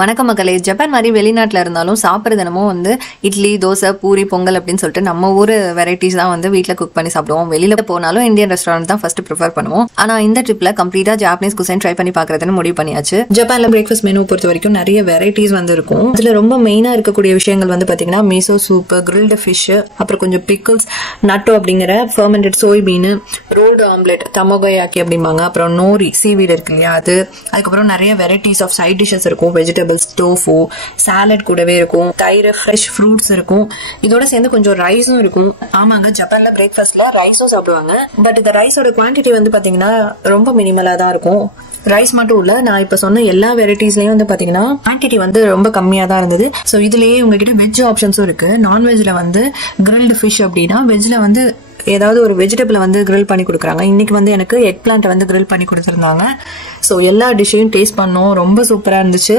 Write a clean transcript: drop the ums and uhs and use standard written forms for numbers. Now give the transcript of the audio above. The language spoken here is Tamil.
வணக்கம் மக்களே. ஜப்பான் மாதிரி வெளிநாட்டுல இருந்தாலும் சாப்பிட்ற தினமும் வந்து இட்லி, தோசை, பூரி, பொங்கல் அப்படின்னு சொல்லிட்டு நம்ம ஊர் வெரைட்டிஸ் தான் வந்து வீட்டில் குக் பண்ணி சாப்பிடுவோம். வெளியில போனாலும் இந்தியன் ரெஸ்டாரண்ட் தான் ஃபர்ஸ்ட் ப்ரிஃபர் பண்ணுவோம். ஆனா இந்த ட்ரிப்ல கம்ப்ளீட்டா ஜாப்பனீஸ் குசைன் ட்ரை பண்ணி பார்க்கறதுன்னு முடிவு பண்ணியாச்சு. ஜப்பான்ல பிரேக்ஃபாஸ்ட் மெனு பொறுத்த வரைக்கும் நிறைய வெரைட்டிஸ் வந்து இருக்கும். இதுல ரொம்ப மெயினா இருக்கக்கூடிய விஷயங்கள் வந்து பாத்தீங்கன்னா மிசோ சூப், கிரில்டு ஃபிஷ், அப்புறம் கொஞ்சம் பிக்கிள்ஸ், நட்டோ அப்படிங்கிற ஃபர்மெண்டட் சோய்பீன், ரோல்டு ஆம்லெட், தமோகோயாக்கி அப்படிம்பாங்க, அப்புறம் நோரி சீவீடு இருக்கு இல்லையா அது, அதுக்கப்புறம் நிறைய வெரைட்டிஸ் ஆஃப் சைட் டிஷஸ் இருக்கும். வெஜிடபிள்ஸ், டோஃபு, சாலட் கூடவே இருக்கும், தயிர், ஃப்ரெஷ் ஃப்ரூட்ஸ் இருக்கும். இதோட சேர்ந்து கொஞ்சம் ரைஸும் இருக்கும். ஆமாங்க, ஜப்பான்ல பிரேக்ஃபாஸ்ட்ல ரைஸும் சாப்பிடுவாங்க. பட் இந்த ரைஸோட குவான்டிட்டி வந்து பாத்தீங்கன்னா ரொம்ப மினிமலா தான் இருக்கும். ரைஸ் மட்டும் இல்ல, நான் இப்ப சொன்ன எல்லா வெரைட்டிஸ்லயும் வந்து பாத்தீங்கன்னா குவான்டிட்டி வந்து ரொம்ப கம்மியா தான் இருந்தது. சோ இதுலயே உங்ககிட்ட வெஜ் ஆப்ஷன்ஸும் இருக்கு. நான்வெஜ்ல வந்து கிரில்டு ஃபிஷ் அப்படின்னா, வெஜ்ல வந்து ஏதாவது ஒரு வெஜிடபிளை வந்து கிரில் பண்ணி கொடுக்குறாங்க. இன்னைக்கு வந்து எனக்கு எக் பிளான்ட் வந்து கிரில் பண்ணி கொடுத்துருந்தாங்க. ஸோ எல்லா டிஷ்ஷையும் டேஸ்ட் பண்ணோம். ரொம்ப சூப்பரா இருந்துச்சு.